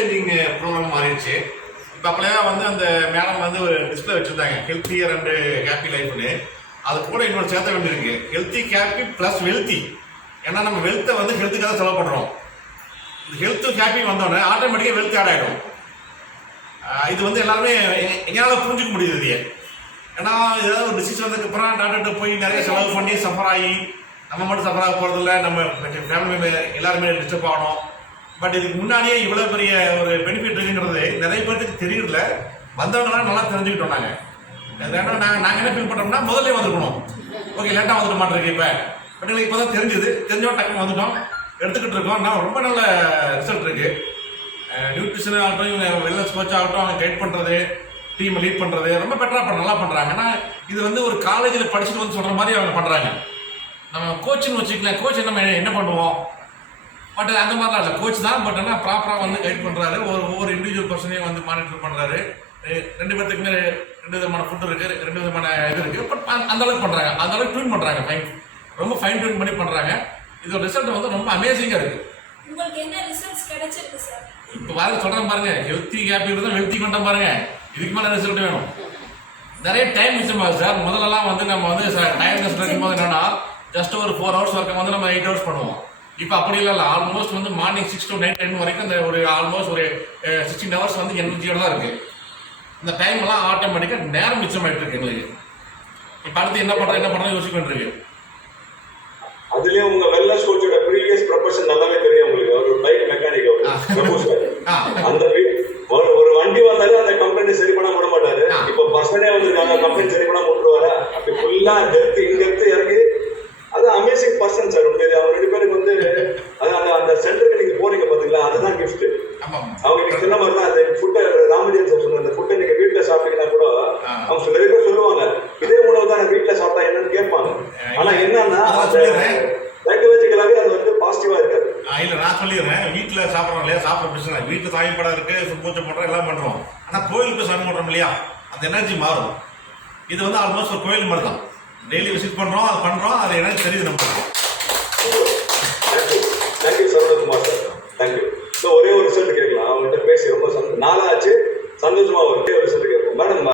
Changing program மாறிடுச்சு. இப்போ அப்போலாம் வந்து அந்த மேடம் வந்து ஒரு டிஸ்பிளே வச்சுருந்தாங்க ஹெல்த்தியர் அண்டு ஹாப்பி லைஃப்னு. அது கூட இன்னொரு சேர்த்த வேண்டியிருக்கு, ஹெல்த்தி ஹாப்பி ப்ளஸ் வெல்த்தி. ஏன்னா நம்ம வெல்த்தை வந்து ஹெல்த்துக்காக செலவு பண்ணுறோம். ஹெல்த்து ஹாப்பி வந்தோடனே ஆட்டோமேட்டிக்காக வெல்த் ஆட் ஆகிடும். இது வந்து எல்லாருமே எங்களால் புரிஞ்சிக்க முடியுது இது. ஏன்னா ஏதாவது ஒரு டிசீஸ் வந்ததுக்கப்புறம் டாக்டர்கிட்ட போய் நிறைய செலவு பண்ணி சஃபர் ஆகி நம்ம மட்டும் சஃபர் ஆக போகிறதில்ல, நம்ம ஃபேமிலி மெம்பர் எல்லாருமே டிஸ்டர்ப் ஆகணும். பட் இதுக்கு முன்னாடியே இவ்வளோ பெரிய ஒரு பெனிஃபிட் இருக்குங்கிறது நிறைய பேருக்கு தெரியல. வந்தவங்களாம் நல்லா தெரிஞ்சுக்கிட்டோம். நாங்கள் என்ன ஃபீல் பண்ணுறோம்னா முதல்ல வந்துருக்கணும். ஓகே லேட்டாக வந்துட மாட்டேருக்கு இப்போ, பட் எங்களுக்கு இப்போ தான் தெரிஞ்சுது. தெரிஞ்சோம் டக்குன்னு வந்துட்டோம், எடுத்துக்கிட்டு இருக்கோம். நான் ரொம்ப நல்ல ரிசல்ட் இருக்குது. நியூட்ரிஷன் ஆகட்டும், இவங்க வெல்னஸ் கோச் ஆகட்டும், அவங்க கைட் பண்ணுறது, டீமை லீட் பண்ணுறது ரொம்ப பெட்டராக நல்லா பண்ணுறாங்க. ஏன்னா இது வந்து ஒரு காலேஜில் படிச்சுட்டு வந்து சொல்கிற மாதிரி அவங்க பண்ணுறாங்க. நம்ம கோச்சுன்னு வச்சுக்கலாம், கோச் நம்ம என்ன பண்ணுவோம், பட் அந்த மாதிரிலாம் இல்லை. கோச் தான், பட் ஆனால் ப்ராப்பராக வந்து கைட் பண்ணுறாரு. ஒவ்வொரு இண்டிவிஜுவல் பர்சனையும் வந்து மானிட்டர் பண்ணுறாரு. 2 பேர்த்துக்குமே 2 விதமான ஃபுட் இருக்குது, 2 விதமான இது இருக்குது. பட் அந்த அளவுக்கு பண்ணுறாங்க, அந்த அளவுக்கு ட்யூன் பண்ணுறாங்க. ரொம்ப ஃபைன் ட்யூன் பண்ணி பண்ணுறாங்க. இதோட ரிசல்ட் வந்து ரொம்ப அமேசிங்காக இருக்குது. உங்களுக்கு என்ன ரிசல்ட்ஸ் கிடைச்சிருக்கு சார்? இப்போ பாருங்க சொல்கிறேன் பாருங்க, ஹெல்த்தி ஹாப்பி தான் வெல்த்தி கொண்ட பாருங்க. இதுக்கு மேலே ரிசல்ட் வேணும். நிறைய டைம் மிச்சமாகுது சார். முதல்லலாம் வந்து நம்ம வந்து டைம் ரெஸ்ட் இருக்கும்போது என்னன்னா ஜஸ்ட் ஒரு 4 ஹவர்ஸ் ஒர்க்கை வந்து நம்ம 8 ஹவர்ஸ் பண்ணுவோம். இப்போ அப்படி இல்லை. ஆல்மோஸ்ட் வந்து மார்னிங் 6 to 9 10 வரைக்கும் அந்த ஒரு ஆல்மோஸ்ட் ஒரு 16 ஹவர்ஸ் வந்து எனர்ஜியோட தான் இருக்குது. இந்த டைம் எல்லாம் ஆட்டோமேட்டிக்காக நேரம் மிச்சமாயிட்டு இருக்கு எங்களுக்கு. இப்போ அடுத்து என்ன பண்ணுறது யோசிக்க வேண்டியிருக்கு. அதுலயே உங்க வெல்னஸ் கோச்சோட ப்ரீவியஸ் ப்ரொஃபஷன் நல்லாவே தெரியும் உங்களுக்கு. ஒரு பைக் மெக்கானிக் அந்த ஒரு வண்டி வந்தாலும் அந்த கம்பெனி சரி பண்ண விட மாட்டாரு. இப்போ பர்சனே வந்து கம்பெனி சரி பண்ண விட்டுருவாரா? அப்படி ஃபுல்லா டெப்த் இங்க இறங்கி அது அமேசிங் பர்சன் சார். உண்மையிலே அவங்க 2 பேருக்கு வந்து அந்த சென்டருக்கு நீங்க போறீங்க பாத்தீங்களா, அதுதான் கிஃப்ட். அவங்க நீங்க சொன்ன மாதிரி தான் அந்த ஃபுட்டை ராமஜெயம் சார் சொன்ன அந்த ஃபுட்டை நீங்க வீட்டுல சாப்பிட்டீங்கன்னா கூட அவங்க நிறைய பேர் சொல்லுவாங்க இதே உணவு தான் வீட்டுல சாப்பிட்டா என்னன்னு கேட்பாங்க. ஆனா என்னன்னா சைக்கலாஜிக்கலாவே அது வந்து பாசிட்டிவா இருக்காது. இல்ல நான் சொல்லிடுறேன், வீட்டுல சாப்பிடறோம் இல்லையா, சாப்பிட்ற பிரச்சனை வீட்டுல சாமி படம் இருக்கு, பூஜை பண்றோம், எல்லாம் பண்றோம். ஆனா கோயிலுக்கு போய் சாமி பண்றோம் இல்லையா, அந்த எனர்ஜி மாறும். இது வந்து ஆல்மோஸ்ட் ஒரு கோயில் மாதிரி தான். டெய்லி விசிட் பண்றோம், அது பண்றோம், அது எனர்ஜி தெரியுது நமக்கு.